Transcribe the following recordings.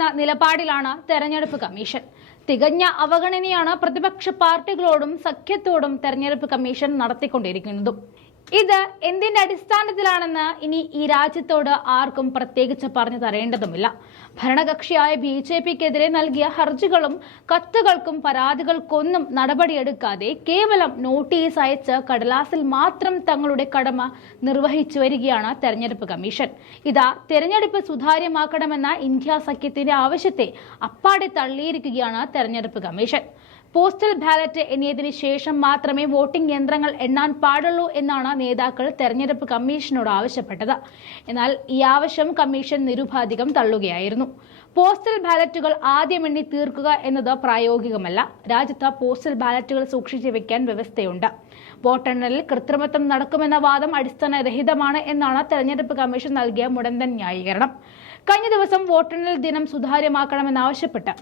എന്ന നിലപാടിലാണ് തെരഞ്ഞെടുപ്പ് കമ്മീഷൻ. തികഞ്ഞ അവഗണനയാണ് പ്രതിപക്ഷ പാർട്ടികളോടും സഖ്യത്തോടും തെരഞ്ഞെടുപ്പ് കമ്മീഷൻ നടത്തിക്കൊണ്ടിരിക്കുന്നതും. ഇത് എന്തിന്റെ അടിസ്ഥാനത്തിലാണെന്ന് ഇനി ഈ രാജ്യത്തോട് ആർക്കും പ്രത്യേകിച്ച് പറഞ്ഞു തരേണ്ടതുമില്ല. ഭരണകക്ഷിയായ ബി ജെ പിക്കെതിരെ നൽകിയ ഹർജികളും കത്തുകൾക്കും പരാതികൾക്കൊന്നും നടപടിയെടുക്കാതെ കേവലം നോട്ടീസ് അയച്ച് കടലാസിൽ മാത്രം തങ്ങളുടെ കടമ നിർവഹിച്ചു വരികയാണ് തെരഞ്ഞെടുപ്പ് കമ്മീഷൻ. ഇതാ തെരഞ്ഞെടുപ്പ് സുതാര്യമാക്കണമെന്ന ഇന്ത്യ സഖ്യത്തിന്റെ ആവശ്യത്തെ അപ്പാടെ തള്ളിയിരിക്കുകയാണ് തെരഞ്ഞെടുപ്പ് കമ്മീഷൻ. പോസ്റ്റൽ ബാലറ്റ് എണ്ണിയതിന് ശേഷം മാത്രമേ വോട്ടിംഗ് യന്ത്രങ്ങൾ എണ്ണാൻ പാടുള്ളൂ എന്നാണ് നേതാക്കൾ തെരഞ്ഞെടുപ്പ് കമ്മീഷനോട് ആവശ്യപ്പെട്ടത്. എന്നാൽ ഈ ആവശ്യം കമ്മീഷൻ നിരുപാധികം തള്ളുകയായിരുന്നു. പോസ്റ്റൽ ബാലറ്റുകൾ ആദ്യം എണ്ണി തീർക്കുക എന്നത് പ്രായോഗികമല്ല. രാജ്യത്ത് പോസ്റ്റൽ ബാലറ്റുകൾ സൂക്ഷിച്ചു വെക്കാൻ വ്യവസ്ഥയുണ്ട്. വോട്ടെണ്ണലിൽ കൃത്രിമത്വം നടക്കുമെന്ന വാദം അടിസ്ഥാനരഹിതമാണ് എന്നാണ് തെരഞ്ഞെടുപ്പ് കമ്മീഷൻ നൽകിയ മുടന്തൻ ന്യായീകരണം. കഴിഞ്ഞ ദിവസം വോട്ടെണ്ണൽ ദിനം സുതാര്യമാക്കണമെന്നാവശ്യപ്പെട്ട്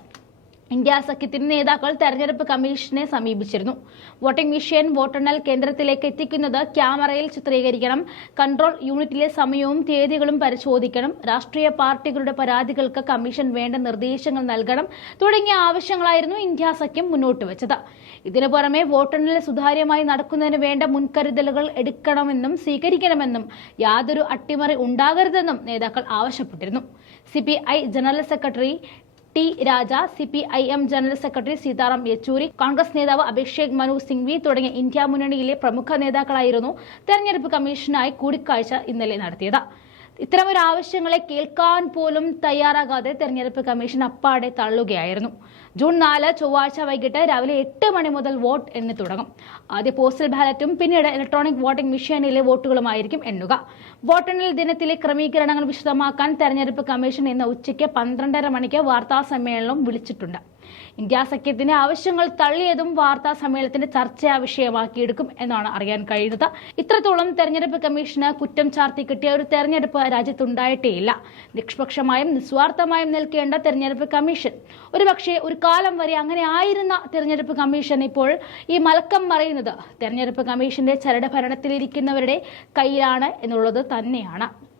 ഇന്ത്യ സഖ്യത്തിന്റെ നേതാക്കൾ തെരഞ്ഞെടുപ്പ് കമ്മീഷനെ സമീപിച്ചിരുന്നു. വോട്ടിംഗ് മെഷീൻ വോട്ടെണ്ണൽ കേന്ദ്രത്തിലേക്ക് എത്തിക്കുന്നത് ക്യാമറയിൽ ചിത്രീകരിക്കണം. കൺട്രോൾ യൂണിറ്റിലെ സമയവും തീയതികളും പരിശോധിക്കണം. രാഷ്ട്രീയ പാർട്ടികളുടെ പരാതികൾക്ക് കമ്മീഷൻ വേണ്ട നിർദ്ദേശങ്ങൾ നൽകണം തുടങ്ങിയ ആവശ്യങ്ങളായിരുന്നു ഇന്ത്യ സഖ്യം മുന്നോട്ട് വെച്ചത്. ഇതിനു പുറമെ വോട്ടെണ്ണൽ സുതാര്യമായി നടക്കുന്നതിന് വേണ്ട മുൻകരുതലുകൾ എടുക്കണമെന്നും സ്വീകരിക്കണമെന്നും യാതൊരു അട്ടിമറി ഉണ്ടാകരുതെന്നും നേതാക്കൾ ആവശ്യപ്പെട്ടിരുന്നു. CPI general secretary T Raja C P I M general secretary Sitaram Yechury Congress നേതാവ് അഭിഷേക് മനു സിംഗ്വി തുടങ്ങിയ ഇന്ത്യ മുന്നണിയിലെ പ്രമുഖ നേതാക്കളായിരുന്നു തെരഞ്ഞെടുപ്പ് കമ്മീഷനായി കൂടിക്കാഴ്ച ഇന്നലെ നടത്തിയത്. ഇത്തരമൊരു ആവശ്യങ്ങളെ കേൾക്കാൻ പോലും തയ്യാറാകാതെ തെരഞ്ഞെടുപ്പ് കമ്മീഷൻ അപ്പാടെ തള്ളുകയായിരുന്നു. ജൂൺ നാല് ചൊവ്വാഴ്ച വൈകിട്ട് രാവിലെ എട്ട് മണി മുതൽ വോട്ട് എണ്ണി തുടങ്ങും. ആദ്യ പോസ്റ്റൽ ബാലറ്റും പിന്നീട് ഇലക്ട്രോണിക് വോട്ടിംഗ് മെഷീനിലെ വോട്ടുകളുമായിരിക്കും എണ്ണുക. വോട്ടെണ്ണൽ ദിനത്തിലെ ക്രമീകരണങ്ങൾ വിശദമാക്കാൻ തെരഞ്ഞെടുപ്പ് കമ്മീഷൻ ഇന്ന് ഉച്ചയ്ക്ക് പന്ത്രണ്ടര മണിക്ക് വാർത്താ സമ്മേളനം വിളിച്ചിട്ടുണ്ട്. ഇന്ത്യ സഖ്യത്തിന്റെ ആവശ്യങ്ങൾ തള്ളിയതും വാർത്താ സമ്മേളനത്തിന്റെ ചർച്ചാ വിഷയമാക്കിയെടുക്കും എന്നാണ് അറിയാൻ കഴിയുന്നത്. ഇത്രത്തോളം തെരഞ്ഞെടുപ്പ് കമ്മീഷന് കുറ്റം ചാർത്തി കിട്ടിയ ഒരു തെരഞ്ഞെടുപ്പ് രാജ്യത്തുണ്ടായിട്ടേയില്ല. നിഷ്പക്ഷമായും നിസ്വാർത്ഥമായും നിൽക്കേണ്ട തെരഞ്ഞെടുപ്പ് കമ്മീഷൻ. ഒരുപക്ഷെ ഒരു കാലം വരെ അങ്ങനെ ആയിരുന്ന തെരഞ്ഞെടുപ്പ് കമ്മീഷൻ ഇപ്പോൾ ഈ മലക്കം മറയുന്നത്. തെരഞ്ഞെടുപ്പ് കമ്മീഷന്റെ ചരട് ഭരണത്തിലിരിക്കുന്നവരുടെ കയ്യിലാണ് എന്നുള്ളത് തന്നെയാണ്.